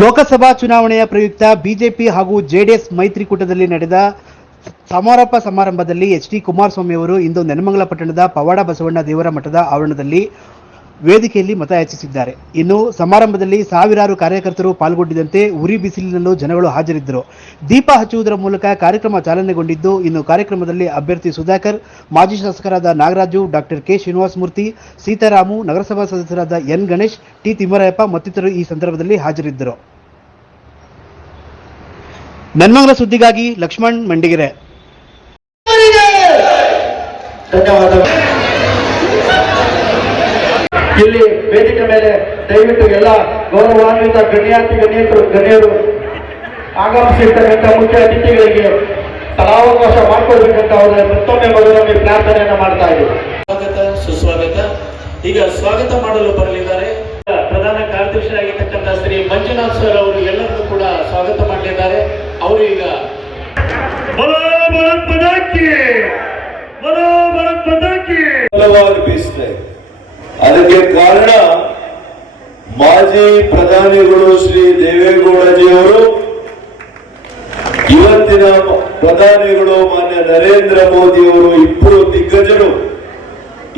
ಲೋಕಸಭಾ ಚುನಾವಣೆಯ ಪ್ರಯುಕ್ತ ಬಿಜೆಪಿ ಹಾಗೂ ಜೆಡಿಎಸ್ ಮೈತ್ರಿಕೂಟದಲ್ಲಿ ನಡೆದ ಸಮಾರೋಪ ಸಮಾರಂಭದಲ್ಲಿ ಎಚ್.ಡಿ. ಕುಮಾರಸ್ವಾಮಿ ಅವರು ಇಂದು ನೆಲಮಂಗಲ ಪಟ್ಟಣದ ಪವಾಡ ಬಸವಣ್ಣ ದೇವರ ಮಠದ ಆವರಣದಲ್ಲಿ ವೇದಿಕೆಯಲ್ಲಿ ಮತಯಾಚಿಸಿದ್ದಾರೆ. ಇನ್ನು ಸಮಾರಂಭದಲ್ಲಿ ಸಾವಿರಾರು ಕಾರ್ಯಕರ್ತರು ಪಾಲ್ಗೊಂಡಿದ್ದಂತೆ ಉರಿ ಬಿಸಿಲಿನಲ್ಲೂ ಜನಗಳು ಹಾಜರಿದ್ದರು. ದೀಪ ಹಚ್ಚುವುದರ ಮೂಲಕ ಕಾರ್ಯಕ್ರಮ ಚಾಲನೆಗೊಂಡಿದ್ದು, ಇನ್ನು ಕಾರ್ಯಕ್ರಮದಲ್ಲಿ ಅಭ್ಯರ್ಥಿ ಸುಧಾಕರ್, ಮಾಜಿ ಶಾಸಕರಾದ ನಾಗರಾಜು, ಡಾಕ್ಟರ್ ಕೆ. ಶ್ರೀನಿವಾಸಮೂರ್ತಿ, ಸೀತಾರಾಮು, ನಗರಸಭಾ ಸದಸ್ಯರಾದ ಎನ್. ಗಣೇಶ್, ಟಿ. ತಿಮ್ಮರಾಯಪ್ಪ ಮತ್ತಿತರರು ಈ ಸಂದರ್ಭದಲ್ಲಿ ಹಾಜರಿದ್ದರು. ನೆಲಮಂಗಲ ಸುದ್ದಿಗಾಗಿ ಲಕ್ಷ್ಮಣ್ ಮಂಡಿಗೆರೆ. ಇಲ್ಲಿ ವೇದಿಕೆ ಮೇಲೆ ದಯವಿಟ್ಟು ಎಲ್ಲ ಗೌರವಾನ್ವಿತ ಗಣ್ಯರು ಆಗಮಿಸಿರ್ತಕ್ಕಂಥ ಮುಖ್ಯ ಅತಿಥಿಗಳಿಗೆ ಸ್ಥಳಾವಕಾಶ ಮಾಡಿಕೊಡ್ಬೇಕಂತ ಅವರ ಮತ್ತೊಮ್ಮೆ ಮೊದಲೊಮ್ಮೆ ಪ್ರಾರ್ಥನೆಯನ್ನ ಮಾಡ್ತಾ ಇದ್ದೀವಿ. ಸ್ವಾಗತ ಸುಸ್ವಾಗತ. ಈಗ ಸ್ವಾಗತ ಮಾಡಲು ಬರಲಿದ್ದಾರೆ ಪ್ರಧಾನ ಕಾರ್ಯದರ್ಶಿಯಾಗಿರ್ತಕ್ಕಂಥ ಶ್ರೀ ಮಂಜುನಾಥ್ ಸರ್ ಅವರು ಎಲ್ಲರಿಗೂ ಕೂಡ ಸ್ವಾಗತ ಮಾಡಲಿದ್ದಾರೆ. ಅವರು ಈಗ ಅದಕ್ಕೆ ಕಾರಣ ಮಾಜಿ ಪ್ರಧಾನಿಗಳು ಶ್ರೀ ದೇವೇಗೌಡಜಿಯವರು, ಇವತ್ತಿನ ಪ್ರಧಾನಿಗಳು ಮಾನ್ಯ ನರೇಂದ್ರ ಮೋದಿಯವರು, ಇಬ್ಬರು ದಿಗ್ಗಜರು.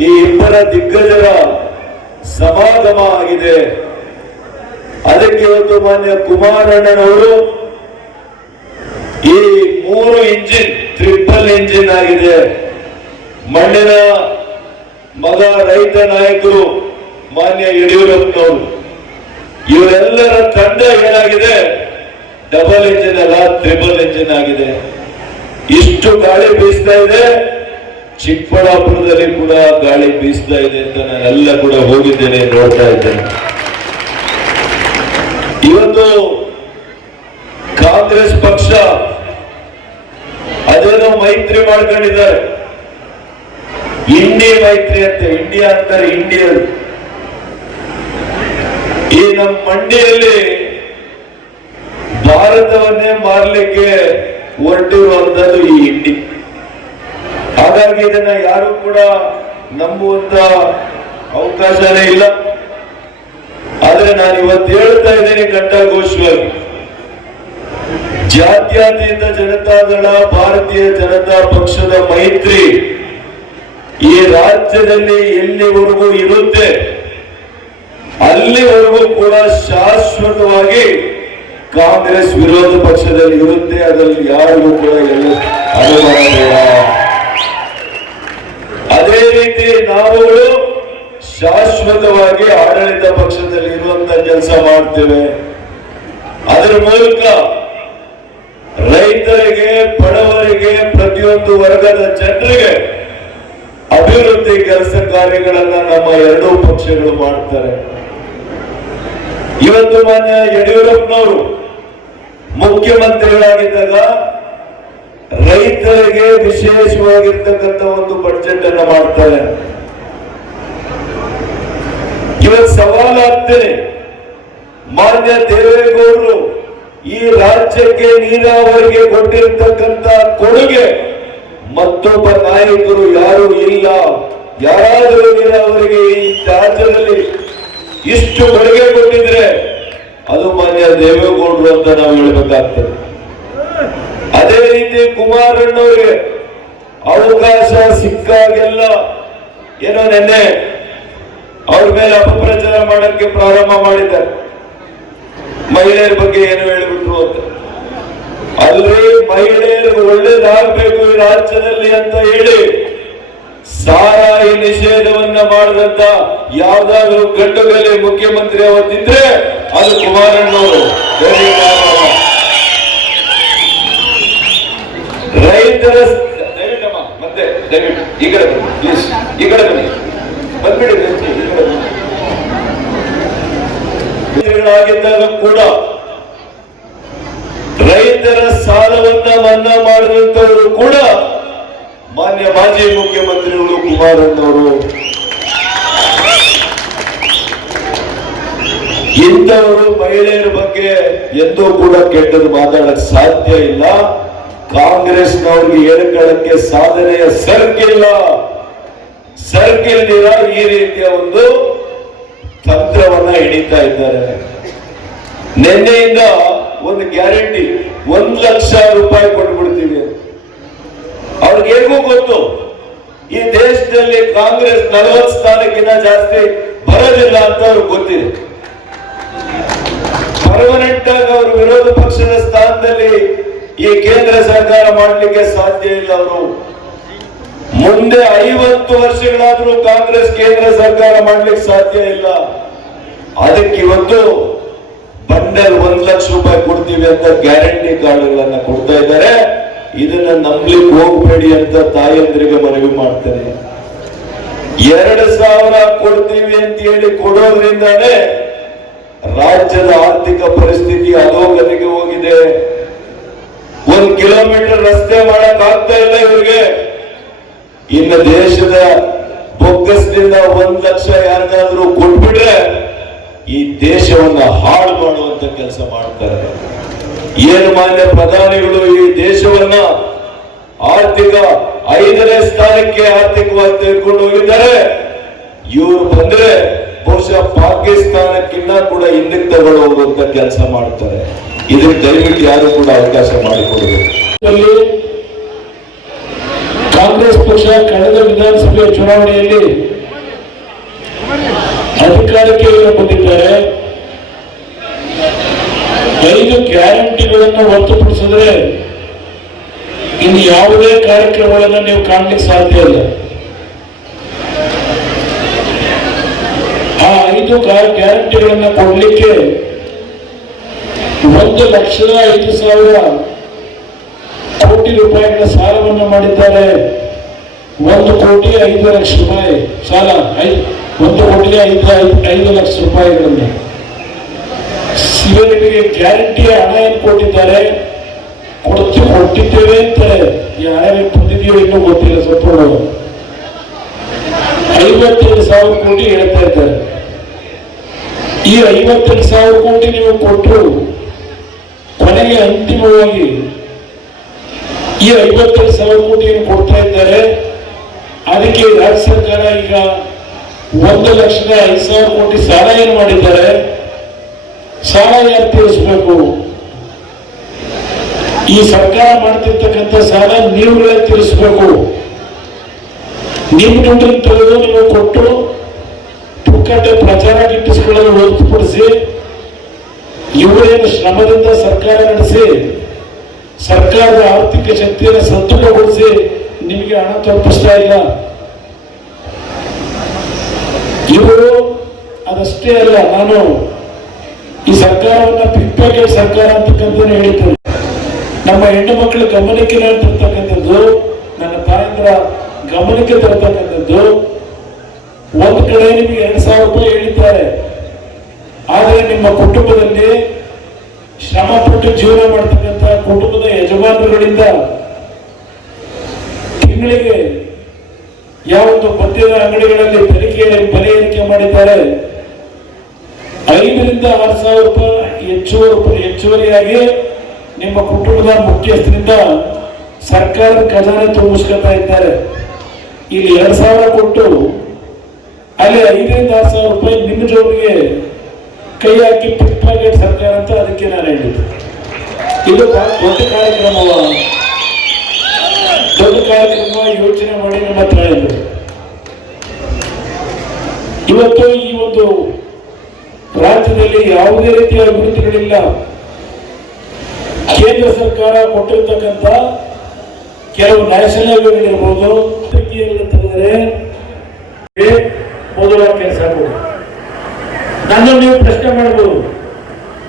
ಈ ಇಬ್ಬರ ದಿಗ್ಗಜರ ಸಮಾಗಮ ಆಗಿದೆ. ಅದಕ್ಕೆ ಇವತ್ತು ಮಾನ್ಯ ಕುಮಾರಣ್ಣನವರು ಈ 3 ಇಂಜಿನ್ ಟ್ರಿಪಲ್ ಇಂಜಿನ್ ಆಗಿದೆ. ಮಣ್ಣಿನ ಮಗ ರೈತ ನಾಯಕರು ಮಾನ್ಯ ಯಡಿಯೂರಪ್ಪನವರು, ಇವರೆಲ್ಲರ ತಂಡ ಏನಾಗಿದೆ, ಡಬಲ್ ಇಂಜಿನ್ ಅಲ್ಲ ಟ್ರಿಪಲ್ ಇಂಜಿನ್ ಆಗಿದೆ. ಇಷ್ಟು ಗಾಳಿ ಬೀಸ್ತಾ ಇದೆ. ಚಿಕ್ಕಬಳ್ಳಾಪುರದಲ್ಲಿ ಕೂಡ ಗಾಳಿ ಬೀಸ್ತಾ ಇದೆ ಅಂತ ನಾನೆಲ್ಲ ಕೂಡ ಹೋಗಿದ್ದೇನೆ, ನೋಡ್ತಾ ಇದ್ದೇನೆ. ಇವತ್ತು ಕಾಂಗ್ರೆಸ್ ಪಕ್ಷ ಅದೇನೋ ಮೈತ್ರಿ ಮಾಡ್ಕೊಂಡಿದ್ದಾರೆ. ಇಂಡಿ ಮೈತ್ರಿ ಅಂತ, ಇಂಡಿಯಾ ಅಂತಾರೆ ಇಂಡಿಯನ್. ಈ ನಮ್ಮ ಮಂಡ್ಯದಲ್ಲಿ ಭಾರತವನ್ನೇ ಮಾರಲಿಕ್ಕೆ ಹೊರಟಿರುವಂತದ್ದು ಈ ಇಂಡಿ. ಹಾಗಾಗಿ ಇದನ್ನ ಯಾರು ಕೂಡ ನಂಬುವಂತ ಅವಕಾಶನೇ ಇಲ್ಲ. ಆದ್ರೆ ನಾನು ಇವತ್ತು ಹೇಳ್ತಾ ಇದ್ದೇನೆ ಘಂಟಾಘೋಷವಾಗಿ, ಜಾತ್ಯತೀತ ಜನತಾದಳ ಭಾರತೀಯ ಜನತಾ ಪಕ್ಷದ ಮೈತ್ರಿ ಈ ರಾಜ್ಯದಲ್ಲಿ ಎಲ್ಲಿವರೆಗೂ ಇರುತ್ತೆ ಅಲ್ಲಿವರೆಗೂ ಕೂಡ ಶಾಶ್ವತವಾಗಿ ಕಾಂಗ್ರೆಸ್ ವಿರೋಧ ಪಕ್ಷದಲ್ಲಿ ಇರುತ್ತೆ. ಅದರಲ್ಲಿ ಯಾರಿಗೂ ಕೂಡ ಅನುಮಾನ ಬೇಡ. ಅದೇ ರೀತಿ ನಾವುಗಳು ಶಾಶ್ವತವಾಗಿ ಆಡಳಿತ ಪಕ್ಷದಲ್ಲಿ ಇರುವಂತ ಕೆಲಸ ಮಾಡ್ತೇವೆ. ಅದರ ಮೂಲಕ ರೈತರಿಗೆ, ಬಡವರಿಗೆ, ಪ್ರತಿಯೊಂದು ವರ್ಗದ ಜನರಿಗೆ ಅಭಿವೃದ್ಧಿ ಕೆಲಸ ಕಾರ್ಯಗಳನ್ನ ನಮ್ಮ ಎರಡೂ ಪಕ್ಷಗಳು ಮಾಡ್ತಾರೆ. ಇವತ್ತು ಮಾನ್ಯ ಯಡಿಯೂರಪ್ಪನವರು ಮುಖ್ಯಮಂತ್ರಿಗಳಾಗಿದ್ದಾಗ ರೈತರಿಗೆ ವಿಶೇಷವಾಗಿರ್ತಕ್ಕಂಥ ಒಂದು ಬಡ್ಜೆಟ್ ಅನ್ನ ಮಾಡ್ತಾರೆ. ಇವತ್ತು ಸವಾಲಾಗ್ತೇನೆ, ಮಾನ್ಯ ದೇವೇಗೌಡರು ಈ ರಾಜ್ಯಕ್ಕೆ ನೀರಾವರಿಗೆ ಕೊಟ್ಟಿರ್ತಕ್ಕಂಥ ಕೊಡುಗೆ ಮತ್ತೊಬ್ಬ ನಾಯಕರು ಯಾರು ಇಲ್ಲ. ಯಾರಾದರೂ ನೀರಾವರಿಗೆ ಈ ರಾಜ್ಯದಲ್ಲಿ ಇಷ್ಟು ಕೊಡುಗೆ ಕೊಟ್ಟಿದ್ರೆ ಅದು ಮಾನ್ಯ ದೇವೇಗೌಡರು ಅಂತ ನಾವು ಹೇಳ್ಬೇಕಾಗ್ತದೆ. ಅದೇ ರೀತಿ ಕುಮಾರಣ್ಣವರಿಗೆ ಅವಕಾಶ ಸಿಕ್ಕಾಗೆಲ್ಲ ಏನೋ ನೆನ್ನೆ ಅವ್ರ ಮೇಲೆ ಅಪಪ್ರಚಾರ ಮಾಡಕ್ಕೆ ಪ್ರಾರಂಭ ಮಾಡಿದ್ದಾರೆ. ಮಹಿಳೆಯರ ಬಗ್ಗೆ ಏನು ಹೇಳಿಬಿಟ್ರು ಅಂತ. ಅಲ್ಲಿ ಮಹಿಳೆಯರಿಗೆ ಒಳ್ಳೇದಾಗಬೇಕು ಈ ರಾಜ್ಯದಲ್ಲಿ ಅಂತ ಹೇಳಿ ಸಾರಾಯಿ ನಿಷೇಧವನ್ನ ಮಾಡಿದಂತ ಯಾವ್ದಾದ್ರು ಗಂಡುಗಲಿ ಮುಖ್ಯಮಂತ್ರಿ ಅವತ್ತಿದ್ರೆ ಅದು ಕುಮಾರಣ್ಣವರು. ರೈತರ ದಯವಿಟ್ಟಮ್ಮ ಮತ್ತೆ ದಯವಿಟ್ಟು ಈ ಕಡೆ ಬನ್ನಿ ಪ್ಲೀಸ್, ಈ ಕಡೆ ಬನ್ನಿ, ಬಂದ್ಬಿಡಿ. ಆಗಿದ್ದಾಗ ಕೂಡ ರೈತರ ಸಾಲವನ್ನ ಮನ್ನಾ ಮಾಡಿದಂತವರು ಕೂಡ ಮಾನ್ಯ ಮಾಜಿ ಮುಖ್ಯಮಂತ್ರಿಗಳು ಕುಮಾರಣ್ಣವರು. ಇಂಥವರು ಮಹಿಳೆಯರ ಬಗ್ಗೆ ಎಂದೂ ಕೂಡ ಕೆಟ್ಟದ್ದು ಮಾತಾಡಕ್ ಸಾಧ್ಯ ಇಲ್ಲ. ಕಾಂಗ್ರೆಸ್ನವ್ರಿಗೆ ಹೇಳ್ಕೊಳ್ಳಕ್ಕೆ ಸಾಧನೆಯ ಸರ್ಕಿಲ್ಲ. ಸರ್ಕಿಲ್ದಿರ ಈ ರೀತಿಯ ಒಂದು ತಂತ್ರವನ್ನ ಹಿಡಿತಾ ಇದ್ದಾರೆ. ನಿನ್ನೆಯಿಂದ ಒಂದು ಗ್ಯಾರಂಟಿ 1,00,000 ರೂಪಾಯಿ ಕೊಟ್ಬಿಡ್ತೀವಿ. ಅವ್ರಿಗೆ ಹೇಗೂ ಗೊತ್ತು ಈ ದೇಶದಲ್ಲಿ ಕಾಂಗ್ರೆಸ್ 40 ಸ್ಥಾನಕ್ಕಿಂತ ಜಾಸ್ತಿ ಬರೋದಿಲ್ಲ ಅಂತ ಅವ್ರಿಗೆ ಗೊತ್ತಿದೆ. ಪರ್ಮನೆಂಟ್ ಆಗಿ ಅವರು ವಿರೋಧ ಪಕ್ಷದ ಸ್ಥಾನದಲ್ಲಿ ಈ ಕೇಂದ್ರ ಸರ್ಕಾರ ಮಾಡಲಿಕ್ಕೆ ಸಾಧ್ಯ ಇಲ್ಲ. ಅವರು ಮುಂದೆ 50 ವರ್ಷಗಳಾದ್ರೂ ಕಾಂಗ್ರೆಸ್ ಕೇಂದ್ರ ಸರ್ಕಾರ ಮಾಡ್ಲಿಕ್ಕೆ ಸಾಧ್ಯ ಇಲ್ಲ. ಅದಕ್ಕೆ ಇವತ್ತು ಬಂಡಲ್ 1,00,000 ರೂಪಾಯಿ ಕೊಡ್ತೀವಿ ಅಂತ ಗ್ಯಾರಂಟಿ ಕಾರ್ಡ್ಗಳನ್ನ ಕೊಡ್ತಾ ಇದ್ದಾರೆ. ಇದನ್ನ ನಂಬಲಿಕ್ಕೆ ಹೋಗ್ಬೇಡಿ ಅಂತ ತಾಯಂದ್ರಿಗೆ ಮನವಿ ಮಾಡ್ತಾರೆ. 2,000 ಕೊಡ್ತೀವಿ ಅಂತ ಹೇಳಿ ಕೊಡೋದ್ರಿಂದಾನೇ ರಾಜ್ಯದ ಆರ್ಥಿಕ ಪರಿಸ್ಥಿತಿ ಅಧೋಗತಿಗೆ ಹೋಗಿದೆ. 1 ಕಿಲೋಮೀಟರ್ ರಸ್ತೆ ಮಾಡಕ್ ಆಗ್ತಾ ಇಲ್ಲ ಇವರಿಗೆ. ಇನ್ನು ದೇಶದ ಬೊಕ್ಕಸದಿಂದ 1,00,000 ಯಾರಿಗಾದ್ರೂ ಕೊಟ್ಬಿಟ್ರೆ ಈ ದೇಶವನ್ನ ಹಾಳು ಮಾಡುವಂತ ಕೆಲಸ ಮಾಡ್ತಾರೆ. ಏನು ಮಾನ್ಯ ಪ್ರಧಾನಿಗಳು ಈ ದೇಶವನ್ನ ಆರ್ಥಿಕ 5ನೇ ಸ್ಥಾನಕ್ಕೆ ಆರ್ಥಿಕವಾಗಿ ತೆಗೆದುಕೊಂಡು ಹೋಗಿದ್ದಾರೆ. ಇವರು ಬಂದ್ರೆ ಬಹುಶಃ ಪಾಕಿಸ್ತಾನಕ್ಕಿಂತ ಕೂಡ ಹಿಂದಕ್ಕೆ ತಗೊಂಡು ಹೋಗುವಂತ ಕೆಲಸ ಮಾಡ್ತಾರೆ. ಇದಕ್ಕೆ ದಯವಿಟ್ಟು ಯಾರು ಕೂಡ ಅವಕಾಶ ಮಾಡಿಕೊಡಬೇಕು. ಕಾಂಗ್ರೆಸ್ ಪಕ್ಷ ಕಳೆದ ವಿಧಾನಸಭೆಯ ಚುನಾವಣೆಯಲ್ಲಿ ಅಧಿಕಾರಕ್ಕೆ ಬಂದಿದ್ದಾರೆ. 5 ಗ್ಯಾರಂಟಿಗಳನ್ನು ಹೊರತುಪಡಿಸಿದ್ರೆ ಇನ್ನು ಯಾವುದೇ ಕಾರ್ಯಕ್ರಮಗಳನ್ನು ನೀವು ಕಾಣಲಿಕ್ಕೆ ಸಾಧ್ಯ ಇಲ್ಲ. ಆ 5 ಗ್ಯಾರಂಟಿಗಳನ್ನು ಕೊಡ್ಲಿಕ್ಕೆ 1,05,000 ಕೋಟಿ ರೂಪಾಯಿಗಳ ಸಾಲವನ್ನು ಮಾಡಿದ್ದಾರೆ. 1,05,00,000 ರೂಪಾಯಿ ಸಾಲ, 1,05,00,000 ರೂಪಾಯಿಗಳನ್ನು ಇವರಿಗೆ ಗ್ಯಾರಂಟಿಯ ಹಣ ಏನು ಕೊಟ್ಟಿದ್ದಾರೆ, ಕೊಟ್ಟಿದ್ದೇವೆ ಅಂತಾರೆ. ಯಾರ್ಯಾರಿಗೆ ಬಂದಿದೆಯೋ ಇನ್ನೂ ಗೊತ್ತಿಲ್ಲ. ಸ್ವಲ್ಪ 52,000 ಕೋಟಿ ಹೇಳ್ತಾ ಇದ್ದಾರೆ. ಈ 52,000 ಕೋಟಿ ನೀವು ಕೊಟ್ಟರು ಕೊನೆಗೆ ಅಂತಿಮವಾಗಿ ಈ 52,000 ಕೋಟಿಯನ್ನು ಕೊಡ್ತಾ ಇದ್ದಾರೆ. ಅದಕ್ಕೆ ರಾಜ್ಯ ಸರ್ಕಾರ ಈಗ 1,05,000 ಕೋಟಿ ಸಾಲ ಏನು ಮಾಡಿದ್ದಾರೆ, ಸಾಲ ಯಾರು ತೀರಿಸಬೇಕು? ಈ ಸರ್ಕಾರ ಮಾಡ್ತಿರ್ತಕ್ಕಂಥ ಸಾಲ ನೀವುಗಳೇ ತೀರಿಸಬೇಕು. ನಿಮ್ಮ ದುಡ್ಡನ್ನು ತೆಗೆದು ನೀವು ಕೊಟ್ಟು ಪುಕ್ಕಟ್ಟೆ ಪ್ರಚಾರ ಗಿಟ್ಟಿಸಿಕೊಳ್ಳಲು ಹೊರತುಪಡಿಸಿ ಇವರೇನು ಶ್ರಮದಿಂದ ಸರ್ಕಾರ ನಡೆಸಿ ಸರ್ಕಾರದ ಆರ್ಥಿಕ ಶಕ್ತಿಯನ್ನು ಸದೃಢಗೊಳಿಸಿ ನಿಮಗೆ ಹಣ ತಲುಪಿಸ್ತಾ ಇಲ್ಲ. ಇವರು ಅದಷ್ಟೇ ಅಲ್ಲ, ನಾನು ಈ ಸರ್ಕಾರವನ್ನ ಪಿಕ್ ಪ್ಯಾಕೆಟ್ ಸರ್ಕಾರ ಅಂತಕ್ಕಂಥ ಹೇಳಿದ್ದೇನೆ. ನಮ್ಮ ಹೆಣ್ಣು ಮಕ್ಕಳ ಗಮನಕ್ಕೆ ತರ್ತಕ್ಕಂಥದ್ದು, ನನ್ನ ತಾಯಂದ್ರ ಗಮನಕ್ಕೆ ತರ್ತಕ್ಕಂಥದ್ದು, ಒಂದು ಕಡೆ ನಿಮಗೆ 2,000 ರೂಪಾಯಿ ಹೇಳಿದ್ದಾರೆ. ಆದರೆ ನಿಮ್ಮ ಕುಟುಂಬದಲ್ಲಿ ಶ್ರಮಪಟ್ಟು ಜೀವನ ಮಾಡ್ತಕ್ಕಂಥ ಕುಟುಂಬದ ಯಜಮಾನರುಗಳಿಂದ ತಿಂಗಳಿಗೆ ಯಾವೊಂದು ಮದ್ಯದ ಅಂಗಡಿಗಳಲ್ಲಿ ಬೆಲೆ ಏರಿಕೆ ಮಾಡಿದ್ದಾರೆ. 5,000 ರಿಂದ 6,000 ರೂಪಾಯಿ ಹೆಚ್ಚುವರಿಯಾಗಿ ನಿಮ್ಮ ಕುಟುಂಬದ ಮುಖ್ಯಸ್ಥರಿಂದ ಸರ್ಕಾರದ ಖಜಾನೆ ತುಂಬಿಸ್ಕೊತಾ ಇದ್ದಾರೆ. ಇಲ್ಲಿ 2,000 ಕೊಟ್ಟು ಅಲ್ಲಿ 5,000 ರಿಂದ 6,000 ರೂಪಾಯಿ ನಿಮ್ಮ ಜೋಬಿಗೆ ಕೈ ಹಾಕಿ ಪಿಕ್ ಪ್ಯಾಕೆಟ್ ಸರ್ಕಾರ ಅಂತ ಅದಕ್ಕೆ ನಾನು ಹೇಳಿದ್ದೆ. ಇದು ದೊಡ್ಡ ಕಾರ್ಯಕ್ರಮ ಯೋಚನೆ ಮಾಡಿ ನಮ್ಮ ಹತ್ರ ಹೇಳಿದ್ರು. ಇವತ್ತು ಈ ಒಂದು ರಾಜ್ಯದಲ್ಲಿ ಯಾವುದೇ ರೀತಿಯ ಅಭಿವೃದ್ಧಿಗಳಿಲ್ಲ. ಕೇಂದ್ರ ಸರ್ಕಾರ ಕೊಟ್ಟಿರ್ತಕ್ಕಂಥ ಕೆಲವು ನ್ಯಾಷನಲ್ ಹೈವೇಗಳಿರ್ಬೋದು, ತೆಗೆದರೆ ಮೊದಲ ಕೆಲಸ ಕೊಡಿ. ನನ್ನ ನೀವು ಪ್ರಶ್ನೆ ಮಾಡಬಹುದು,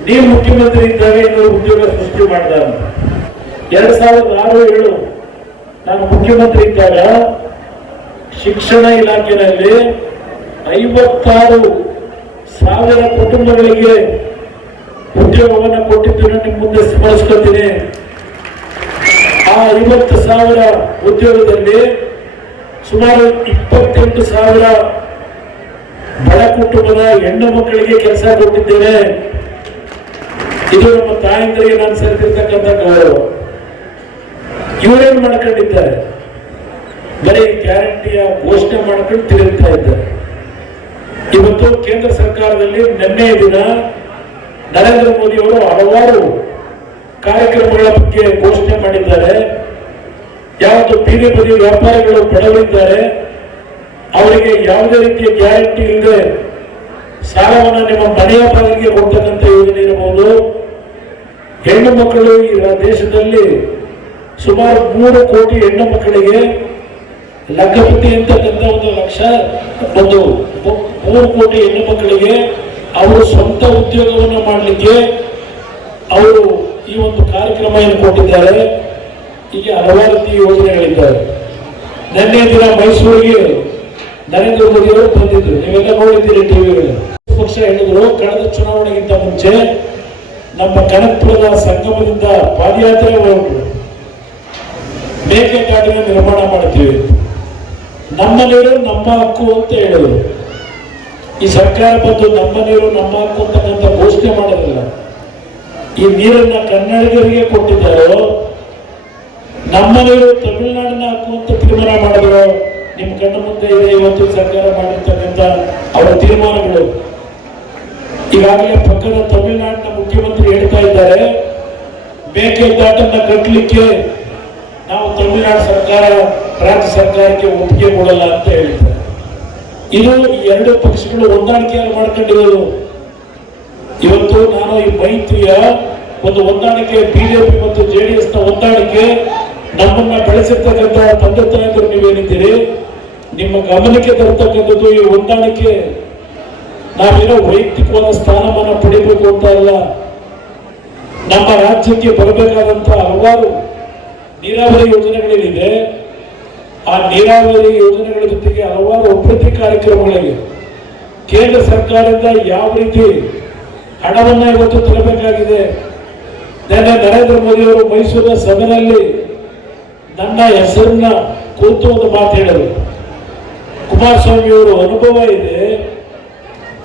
ನೀವು ಮುಖ್ಯಮಂತ್ರಿ ಇದ್ದಾಗ ಇನ್ನೊಂದು ಉದ್ಯೋಗ ಸೃಷ್ಟಿ ಮಾಡಿದ ಅಂತ. 2006-07 ನಾನು ಮುಖ್ಯಮಂತ್ರಿ ಇದ್ದಾಗ ಶಿಕ್ಷಣ ಇಲಾಖೆಯಲ್ಲಿ 56,000 ಕುಟುಂಬಗಳಿಗೆ ಉದ್ಯೋಗವನ್ನು ಕೊಟ್ಟಿದ್ದನ್ನು ನಿಮ್ಮ ಮುಂದೆ ಸ್ಮರಿಸ್ಕೊಳ್ತೀನಿ. ಆ 50,000 ಉದ್ಯೋಗದಲ್ಲಿ ಸುಮಾರು 28,000 ಬಡ ಕುಟುಂಬದ ಹೆಣ್ಣು ಮಕ್ಕಳಿಗೆ ಕೆಲಸ ಕೊಟ್ಟಿದ್ದೇನೆ. ಇದು ನಮ್ಮ ತಾಯಂದರಿಗೆ ನಾನು ಸಲ್ಲಿಸಿರ್ತಕ್ಕಂಥ ಗೌರವ. ಇವರೇನು ಮಾಡ್ಕೊಂಡಿದ್ದಾರೆ, ಬರೀ ಗ್ಯಾರಂಟಿಯ ಘೋಷಣೆ ಮಾಡ್ಕೊಂಡು ತಿರುಗ್ತಾ ಇದ್ದಾರೆ. ಇವತ್ತು ಕೇಂದ್ರ ಸರ್ಕಾರದಲ್ಲಿ ನಿನ್ನೆ ದಿನ ನರೇಂದ್ರ ಮೋದಿ ಅವರು ಹಲವಾರು ಕಾರ್ಯಕ್ರಮಗಳ ಬಗ್ಗೆ ಘೋಷಣೆ ಮಾಡಿದ್ದಾರೆ. ಯಾವುದು ಬೀದಿ ಬದಿ ವ್ಯಾಪಾರಿಗಳು ಬಡವರಿದ್ದಾರೆ ಅವರಿಗೆ ಯಾವುದೇ ರೀತಿಯ ಗ್ಯಾರಂಟಿ ಇಲ್ಲದೆ ಸಾಲವನ್ನು ನಿಮ್ಮ ಮನೆಯ ಬಾಗಿಲಿಗೆ ಕೊಡ್ತಕ್ಕಂಥ ಯೋಜನೆ ಇರಬಹುದು. ಹೆಣ್ಣು ಮಕ್ಕಳು ಈ ದೇಶದಲ್ಲಿ ಸುಮಾರು 3 ಕೋಟಿ ಹೆಣ್ಣು ಮಕ್ಕಳಿಗೆ ಲಕ್ಷಪತಿ ಅಂತಕ್ಕಂಥ ಒಂದು 3 ಕೋಟಿ ಹೆಣ್ಣು ಮಕ್ಕಳಿಗೆ ಅವರು ಸ್ವಂತ ಉದ್ಯೋಗವನ್ನು ಮಾಡಲಿಕ್ಕೆ ಅವರು ಈ ಒಂದು ಕಾರ್ಯಕ್ರಮವನ್ನು ಕೊಟ್ಟಿದ್ದಾರೆ. ಹೀಗೆ ಹಲವಾರು ರೀತಿಯ ಯೋಜನೆಗಳಿದ್ದಾವೆ. ನಿನ್ನೆ ದಿನ ಮೈಸೂರಿಗೆ ನರೇಂದ್ರ ಮೋದಿ ಅವರು ಬಂದಿದ್ರು, ನೀವೆಲ್ಲ ನೋಡಿದ್ದೀರಿ ಟಿವಿಗಳಲ್ಲಿ. ಪಕ್ಷ ಹೇಳಿದ್ರು ಕಳೆದ ಚುನಾವಣೆಗಿಂತ ಮುಂಚೆ ನಮ್ಮ ಕನಕಪುರದ ಸಂಗಮದಿಂದ ಪಾದಯಾತ್ರೆ ಹೊರಟು ಮೇಕೆದಾಟಿನ ನಿರ್ಮಾಣ ಮಾಡ್ತೀವಿ, ನಮ್ಮ ನೀರು ನಮ್ಮ ಹಕ್ಕು ಅಂತ ಹೇಳಿದ್ರು. ಈ ಸರ್ಕಾರ ಬಂದು ನಮ್ಮ ನೀರು ನಮ್ಮ ಹಕ್ಕು ಅಂತಕ್ಕಂಥ ಘೋಷಣೆ ಮಾಡೋದಿಲ್ಲ. ಈ ನೀರನ್ನ ಕನ್ನಡಿಗರಿಗೆ ಕೊಟ್ಟಿದ್ದಾರೋ ನಮ್ಮ ನೀರು ತಮಿಳುನಾಡಿನ ಹಕ್ಕು ಅಂತ ತೀರ್ಮಾನ ಮಾಡಿದ್ರು. ನಿಮ್ಮ ಕಣ್ಣ ಮುಂದೆ ಇದೆ ಇವತ್ತು ಸರ್ಕಾರ ಮಾಡಿರ್ತಕ್ಕಂಥ ಅವರ ತೀರ್ಮಾನಗಳು. ಈಗಾಗಲೇ ಪಕ್ಕದ ತಮಿಳುನಾಡಿನ ಮುಖ್ಯಮಂತ್ರಿ ಹೇಳ್ತಾ ಇದ್ದಾರೆ ಮೇಕೆದಾಟನ್ನ ಕಟ್ಟಲಿಕ್ಕೆ ನಾವು ತಮಿಳುನಾಡು ಸರ್ಕಾರ ರಾಜ್ಯ ಸರ್ಕಾರಕ್ಕೆ ಒಪ್ಪಿಗೆ ಕೊಡಲ್ಲ ಅಂತ ಹೇಳಿದ್ದಾರೆ. ಇದು ಈ 2 ಪಕ್ಷಗಳು ಹೊಂದಾಣಿಕೆಯನ್ನು ಮಾಡ್ಕೊಂಡಿರೋದು. ಇವತ್ತು ನಾನು ಈ ಮೈತ್ರಿಯ ಒಂದು ಹೊಂದಾಣಿಕೆ, ಬಿಜೆಪಿ ಮತ್ತು ಜೆಡಿಎಸ್ ನ ಹೊಂದಾಣಿಕೆ ನಮ್ಮನ್ನ ಬೆಳೆಸಿರ್ತಕ್ಕಂಥ ತಂದೆ ತಾಯಿಗಳು ನೀವೇನಿದ್ದೀರಿ, ನಿಮ್ಮ ಗಮನಕ್ಕೆ ತರತಕ್ಕಂಥದ್ದು ಈ ಹೊಂದಾಣಿಕೆ. ನಾವೇನೋ ವೈಯಕ್ತಿಕವಾದ ಸ್ಥಾನಮಾನ ಪಡಿಬೇಕು ಅಂತ ಅಲ್ಲ. ನಮ್ಮ ರಾಜ್ಯಕ್ಕೆ ಬರಬೇಕಾದಂತ ಹಲವಾರು ನೀರಾವರಿ ಯೋಜನೆಗಳೇನಿದೆ, ಆ ನೀರಾವರಿ ಯೋಜನೆಗಳ ಜೊತೆಗೆ ಹಲವಾರು ಅಭಿವೃದ್ಧಿ ಕಾರ್ಯಕ್ರಮಗಳಿಗೆ ಕೇಂದ್ರ ಸರ್ಕಾರದಿಂದ ಯಾವ ರೀತಿ ಹಣವನ್ನ ಇವತ್ತು ತರಬೇಕಾಗಿದೆ. ನಿನ್ನೆ ನರೇಂದ್ರ ಮೋದಿ ಅವರು ಮೈಸೂರಿನ ಸದನಲ್ಲಿ ನನ್ನ ಹೆಸರನ್ನ ಕುರಿತು ಒಂದು ಮಾತು ಹೇಳಿದರು. ಕುಮಾರಸ್ವಾಮಿ ಅವರು ಅನುಭವ ಇದೆ.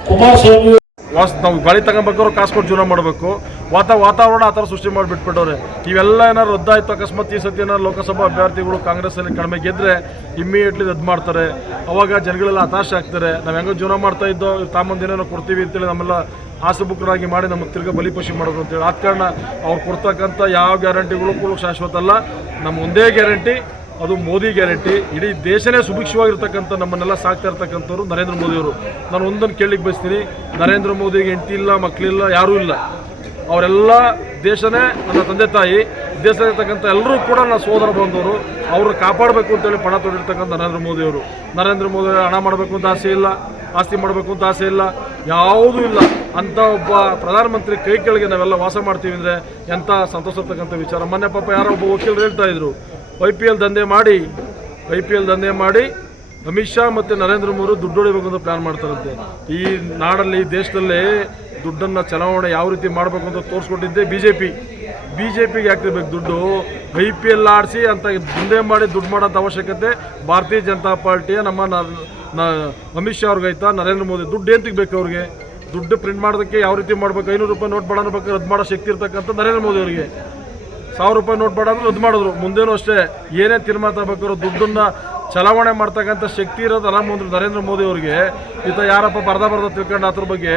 ಕುಮಾರಸ್ವಾಮಿ ನಾವು ಗಾಳಿ ತಗೊಂಬೇಕಾದ್ರು ಕಾಸು ಕೊಟ್ಟು ಜೀವನ ಮಾಡಬೇಕು. ವಾತಾವರಣ ಆ ಥರ ಸೃಷ್ಟಿ ಮಾಡಿಬಿಟ್ಬಿಟ್ಟವ್ರೆ. ಇವೆಲ್ಲ ಏನಾದ್ರು ರದ್ದಾಯಿತು, ಅಕಸ್ಮಾತ್ ಈ ಸತಿ ಏನಾದ್ರು ಲೋಕಸಭಾ ಅಭ್ಯರ್ಥಿಗಳು ಕಾಂಗ್ರೆಸ್ಸಲ್ಲಿ ಕಡಿಮೆ ಗೆದ್ದರೆ ಇಮ್ಮಿಡಿಯೇಟ್ಲಿ ರದ್ದು ಮಾಡ್ತಾರೆ. ಅವಾಗ ಜನಗಳೆಲ್ಲ ಹತಾಶೆ ಆಗ್ತಾರೆ. ನಾವು ಹೆಂಗೋ ಜೀವನ ಮಾಡ್ತಾ ಇದ್ದೋ ತಾಮಂದಿನೇನೋ ಕೊಡ್ತೀವಿ ಅಂತೇಳಿ ನಮ್ಮೆಲ್ಲ ಆಸೆಬುಕ್ಕರಾಗಿ ಮಾಡಿ ನಮಗೆ ತಿರ್ಗಾ ಬಲಿಪಶು ಮಾಡೋದು ಅಂತೇಳಿ. ಆದ ಕಾರಣ ಅವ್ರು ಕೊಡ್ತಕ್ಕಂಥ ಯಾವ ಗ್ಯಾರಂಟಿಗಳು ಕೂಡ ಶಾಶ್ವತ ಅಲ್ಲ. ನಮ್ಮ ಒಂದೇ ಗ್ಯಾರಂಟಿ, ಅದು ಮೋದಿ ಗ್ಯಾರಂಟಿ. ಇಡೀ ದೇಶನೇ ಸುಭಿಕ್ಷವಾಗಿರ್ತಕ್ಕಂಥ ನಮ್ಮನ್ನೆಲ್ಲ ಸಾಕ್ತಾ ಇರ್ತಕ್ಕಂಥವ್ರು ನರೇಂದ್ರ ಮೋದಿಯವರು. ನಾನು ಒಂದನ್ನು ಕೇಳಲಿಕ್ಕೆ ಬಯಸ್ತೀನಿ, ನರೇಂದ್ರ ಮೋದಿಗೆ ಹೆಂಡತಿ ಇಲ್ಲ, ಮಕ್ಕಳಿಲ್ಲ, ಯಾರೂ ಇಲ್ಲ. ಅವರೆಲ್ಲ ದೇಶನೇ ನನ್ನ ತಂದೆ ತಾಯಿ. ದೇಶದಲ್ಲಿರ್ತಕ್ಕಂಥ ಎಲ್ಲರೂ ಕೂಡ ನನ್ನ ಸೋದರ ಬಂದವರು. ಅವ್ರನ್ನ ಕಾಪಾಡಬೇಕು ಅಂತೇಳಿ ಪಣ ತೊಡಿರ್ತಕ್ಕಂಥ ನರೇಂದ್ರ ಮೋದಿಯವರು. ನರೇಂದ್ರ ಮೋದಿ ಹಣ ಮಾಡಬೇಕು ಅಂತ ಆಸೆ ಇಲ್ಲ, ಆಸ್ತಿ ಮಾಡಬೇಕು ಅಂತ ಆಸೆ ಇಲ್ಲ, ಯಾವುದೂ ಇಲ್ಲ. ಅಂಥ ಒಬ್ಬ ಪ್ರಧಾನಮಂತ್ರಿ ಕೈ ಕೆಳಗೆ ನಾವೆಲ್ಲ ವಾಸ ಮಾಡ್ತೀವಿ ಅಂದರೆ ಎಂಥ ಸಂತೋಷ ಇರ್ತಕ್ಕಂಥ ವಿಚಾರ. ಮೊನ್ನೆ ಪಾಪ ಯಾರೋ ಒಬ್ಬ ವಕೀಲರು ಹೇಳ್ತಾ ಇದ್ರು, IPL ದಂಧೆ ಮಾಡಿ ಅಮಿತ್ ಶಾ ಮತ್ತು ನರೇಂದ್ರ ಮೋದಿ ದುಡ್ಡು ಹೊಡಿಬೇಕು ಅಂತ ಪ್ಲ್ಯಾನ್ ಮಾಡ್ತಾರಂತೆ. ಈ ನಾಡಲ್ಲಿ, ದೇಶದಲ್ಲೇ ದುಡ್ಡನ್ನು ಚಲಾವಣೆ ಯಾವ ರೀತಿ ಮಾಡಬೇಕು ಅಂತ ತೋರಿಸ್ಕೊಟ್ಟಿದ್ದೆ ಬಿಜೆಪಿಗೆ ಯಾಕಿರ್ಬೇಕು ದುಡ್ಡು? IPL ಆಡಿಸಿ ಅಂತ ದಂಧೆ ಮಾಡಿ ದುಡ್ಡು ಮಾಡೋಂಥ ಅವಶ್ಯಕತೆ ಭಾರತೀಯ ಜನತಾ ಪಾರ್ಟಿಯ ನಮ್ಮ ಅಮಿತ್ ಶಾ ಅವ್ರಿಗೈತಾ? ನರೇಂದ್ರ ಮೋದಿ ದುಡ್ಡು ಏನು ತೆಗಬೇಕು ಅವ್ರಿಗೆ? ದುಡ್ಡು ಪ್ರಿಂಟ್ ಮಾಡೋದಕ್ಕೆ ಯಾವ ರೀತಿ ಮಾಡಬೇಕು? 500 ರೂಪಾಯಿ ನೋಟ್ ಮಾಡೋಣ ಬೇಕಾದ್ರೆ ರದ್ದು ಮಾಡೋ ಶಕ್ತಿ ಇರ್ತಕ್ಕಂಥ ನರೇಂದ್ರ ಮೋದಿ ಅವರಿಗೆ. 1000 ರೂಪಾಯಿ ನೋಟ್ ಮಾಡೋದು ರದ್ದು ಮಾಡಿದ್ರು. ಮುಂದೇನೂ ಅಷ್ಟೇ, ಏನೇ ತೀರ್ಮಾನ ತಗೋಬೇಕಾದ್ರು ದುಡ್ಡನ್ನು ಚಲಾವಣೆ ಮಾಡ್ತಕ್ಕಂಥ ಶಕ್ತಿ ಇರೋದು ನರೇಂದ್ರ ಮೋದಿ ಅವರಿಗೆ. ಈತ ಯಾರಪ್ಪ ಬರ್ದ ತಿಳ್ಕೊಂಡು ಅದ್ರ ಬಗ್ಗೆ